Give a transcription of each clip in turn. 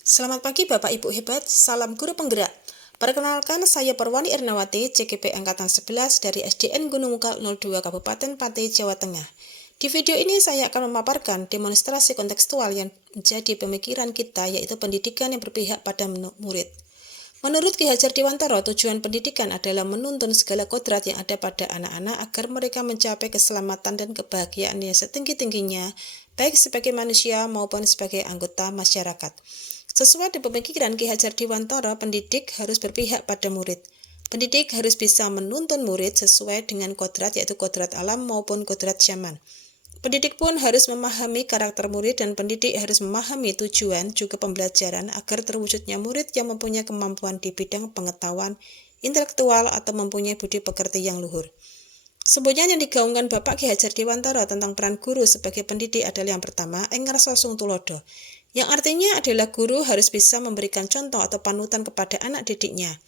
Selamat pagi Bapak Ibu hebat, salam guru penggerak. Perkenalkan, saya Perwani Ernawati, CGP Angkatan 11 dari SDN Gunung Mungkal 02 Kabupaten Pati, Jawa Tengah. Di video ini saya akan memaparkan demonstrasi kontekstual yang menjadi pemikiran kita, yaitu pendidikan yang berpihak pada murid. Menurut Ki Hajar Dewantara, tujuan pendidikan adalah menuntun segala kodrat yang ada pada anak-anak agar mereka mencapai keselamatan dan kebahagiaan yang setinggi-tingginya, baik sebagai manusia maupun sebagai anggota masyarakat. Sesuai dengan pemikiran Ki Hajar Dewantara, pendidik harus berpihak pada murid. Pendidik harus bisa menuntun murid sesuai dengan kodrat, yaitu kodrat alam maupun kodrat zaman. Pendidik pun harus memahami karakter murid dan pendidik harus memahami tujuan juga pembelajaran agar terwujudnya murid yang mempunyai kemampuan di bidang pengetahuan, intelektual atau mempunyai budi pekerti yang luhur. Sebenarnya yang digaungkan Bapak Ki Hajar Dewantara tentang peran guru sebagai pendidik adalah yang pertama, engarsa sung tulodo, yang artinya adalah guru harus bisa memberikan contoh atau panutan kepada anak didiknya.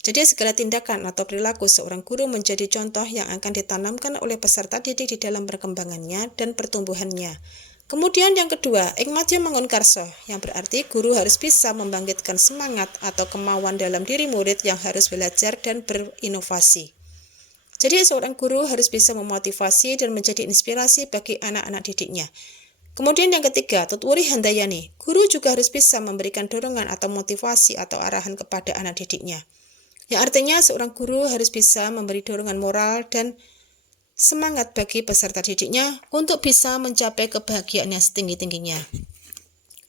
Jadi segala tindakan atau perilaku seorang guru menjadi contoh yang akan ditanamkan oleh peserta didik di dalam perkembangannya dan pertumbuhannya. Kemudian yang kedua, ing madya mangun karso, yang berarti guru harus bisa membangkitkan semangat atau kemauan dalam diri murid yang harus belajar dan berinovasi. Jadi seorang guru harus bisa memotivasi dan menjadi inspirasi bagi anak-anak didiknya. Kemudian yang ketiga, tutwuri handayani, guru juga harus bisa memberikan dorongan atau motivasi atau arahan kepada anak didiknya. Yang artinya seorang guru harus bisa memberi dorongan moral dan semangat bagi peserta didiknya untuk bisa mencapai kebahagiaan yang setinggi-tingginya.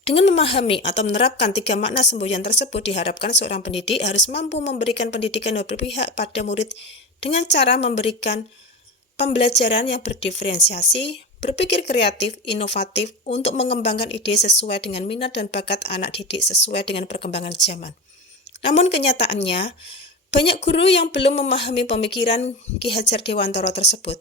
Dengan memahami atau menerapkan tiga makna semboyan tersebut, diharapkan seorang pendidik harus mampu memberikan pendidikan yang berpihak pada murid dengan cara memberikan pembelajaran yang berdiferensiasi, berpikir kreatif, inovatif untuk mengembangkan ide sesuai dengan minat dan bakat anak didik sesuai dengan perkembangan zaman. Namun kenyataannya, banyak guru yang belum memahami pemikiran Ki Hajar Dewantara tersebut.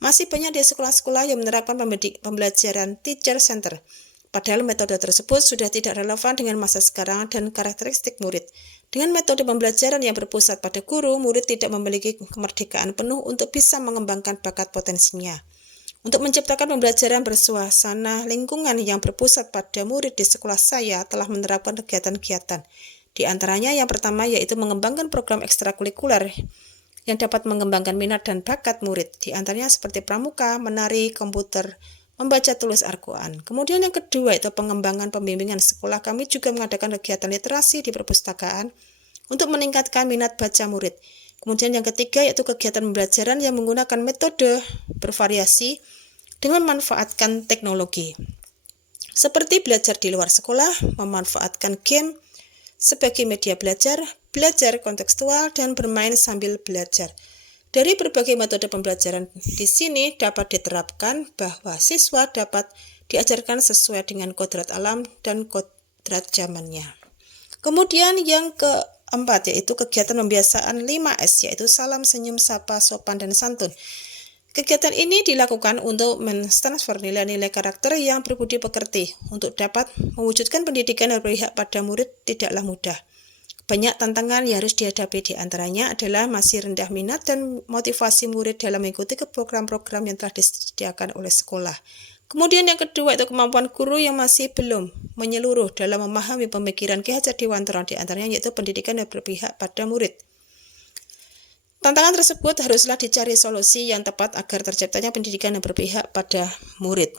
Masih banyak di sekolah-sekolah yang menerapkan pembelajaran teacher center. Padahal metode tersebut sudah tidak relevan dengan masa sekarang dan karakteristik murid. Dengan metode pembelajaran yang berpusat pada guru, murid tidak memiliki kemerdekaan penuh untuk bisa mengembangkan bakat potensinya. Untuk menciptakan pembelajaran bersuasana lingkungan yang berpusat pada murid di sekolah saya telah menerapkan kegiatan-kegiatan. Di antaranya yang pertama yaitu mengembangkan program ekstrakurikuler yang dapat mengembangkan minat dan bakat murid. Di antaranya seperti pramuka, menari, komputer, membaca tulis Al-Quran. Kemudian yang kedua itu pengembangan pembimbingan sekolah. Kami juga mengadakan kegiatan literasi di perpustakaan untuk meningkatkan minat baca murid. Kemudian yang ketiga yaitu kegiatan pembelajaran yang menggunakan metode bervariasi dengan memanfaatkan teknologi. Seperti belajar di luar sekolah, memanfaatkan game sebagai media belajar, belajar kontekstual, dan bermain sambil belajar. Dari berbagai metode pembelajaran di sini dapat diterapkan bahwa siswa dapat diajarkan sesuai dengan kodrat alam dan kodrat zamannya. Kemudian yang keempat yaitu kegiatan pembiasaan 5S, yaitu salam, senyum, sapa, sopan, dan santun. Kegiatan ini dilakukan untuk mentransfer nilai-nilai karakter yang berbudi pekerti. Untuk dapat mewujudkan pendidikan yang berpihak pada murid tidaklah mudah. Banyak tantangan yang harus dihadapi, di antaranya adalah masih rendah minat dan motivasi murid dalam mengikuti program-program yang telah disediakan oleh sekolah. Kemudian yang kedua itu kemampuan guru yang masih belum menyeluruh dalam memahami pemikiran Ki Hajar Dewantara, di antaranya yaitu pendidikan yang berpihak pada murid. Tantangan tersebut haruslah dicari solusi yang tepat agar terciptanya pendidikan yang berpihak pada murid.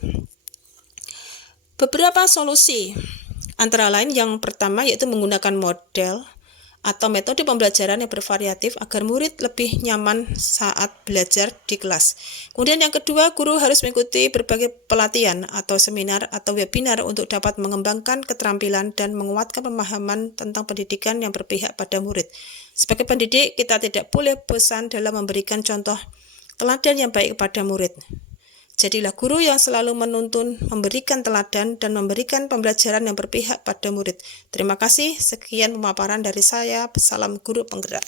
Beberapa solusi, antara lain yang pertama yaitu menggunakan model atau metode pembelajaran yang bervariatif agar murid lebih nyaman saat belajar di kelas. Kemudian yang kedua, guru harus mengikuti berbagai pelatihan atau seminar atau webinar untuk dapat mengembangkan keterampilan dan menguatkan pemahaman tentang pendidikan yang berpihak pada murid. Sebagai pendidik, kita tidak boleh bosan dalam memberikan contoh teladan yang baik kepada murid. Jadilah guru yang selalu menuntun, memberikan teladan, dan memberikan pembelajaran yang berpihak pada murid. Terima kasih, sekian pemaparan dari saya. Salam guru penggerak.